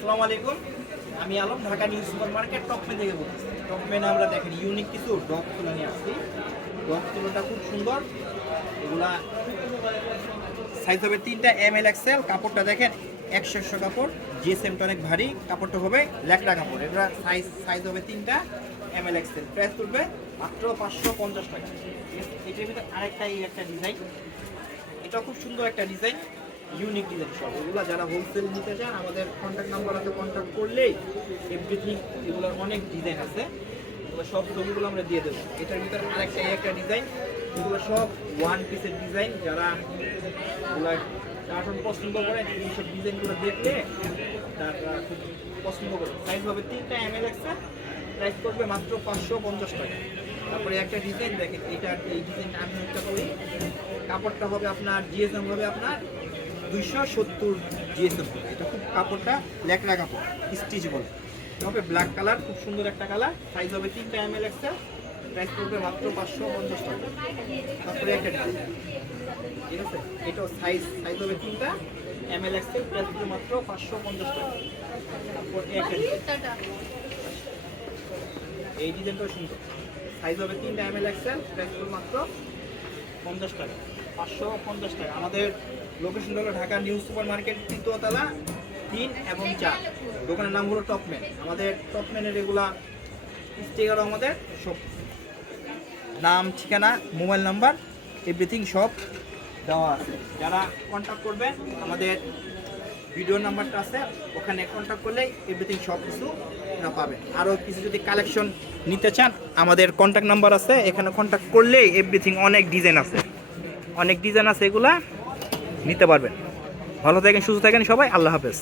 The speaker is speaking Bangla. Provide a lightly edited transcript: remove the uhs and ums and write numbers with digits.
আসসালামু আলাইকুম, আমি Alam, Dhaka new super market Topmen থেকে বলছি। টপমেনে আমরা দেখেন ইউনিক কিছু ডগ তুলো নিয়ে আসছি। ডগ তুলোটা খুব সুন্দর, এগুলা সাইজ হবে 3টা ML XL। কাপড়টা দেখেন 100 কাপড়, জিএসএমটা অনেক ভারী, কাপড়টা হবে ল্যাকড়া কাপড়। এটা সাইজ হবে 3টা ML XL। প্রাইস করবে মাত্র 550 টাকা। এটার ভিতরে আরেকটা একটা ডিজাইন, এটা খুব সুন্দর একটা ডিজাইন, ইউনিক ডিজাইন। সব এগুলো যারা হোলসেল নিতে চান আমাদের কন্ট্যাক্ট নাম্বার আছে, কন্ট্যাক্ট করলেই এভরিথিং, এগুলোর অনেক ডিজাইন আছে, এগুলো সব ছবিগুলো আমরা দিয়ে দেবো। এটার ভিতরে আরেকটা একটা ডিজাইন, এগুলো সব ওয়ান পিসের ডিজাইন। যারা এগুলো কার্টুন পছন্দ করেন এইসব ডিজাইনগুলো দেখলে তারা খুব পছন্দ করে। সাইজ হবে 3টা ML XL, প্রাইস করবে মাত্র 550 টাকা। তারপরে একটা ডিজাইন দেখেন, এটা এই ডিজাইনটা আমি একটা করি, কাপড়টা হবে আপনার জিএসএম হবে আপনার 270 জিএসএম। এটা খুব কাপড়টা ল্যাকড়া কাপড়, স্টিচেবল হবে, ব্ল্যাক কালার, খুব সুন্দর একটা কালার। সাইজ হবে 3টা ML XL, প্রাইস করবে মাত্র 550 টাকা। তারপরে একটা ডিজাইন, ঠিক আছে, এটাও সাইজ হবে 3টা ML XL, প্রাইস করবে মাত্র 550 টাকা। তারপর একটা এই ডিজাইনটাও সুন্দর, সাইজ হবে 3টা ML XL, প্রাইস করবে মাত্র 50 টাকা, 550 টাকা। আমাদের লোকেশন হলো ঢাকা নিউ সুপার মার্কেট, 3 তলা 3 এবং 4। দোকানের নাম হলো টপম্যান। আমাদের টপম্যানের এগুলা স্টিকারও আমাদের সব নাম, ঠিকানা, মোবাইল নাম্বার, এভরিথিং সব দেওয়া আছে। যারা কন্ট্যাক্ট করবেন আমাদের ভিডিও নাম্বারটা আছে, ওখানে কন্ট্যাক্ট করলেই এভরিথিং সব কিছু আপনারা পাবেন। আরও কিছু যদি কালেকশন নিতে চান আমাদের কন্ট্যাক্ট নাম্বার আছে, এখানে কন্ট্যাক্ট করলেই এভরিথিং অনেক ডিজাইন আছে, এগুলা নিতে পারবেন। ভালো থাকেন, সুস্থ থাকেন সবাই, আল্লাহ হাফেজ।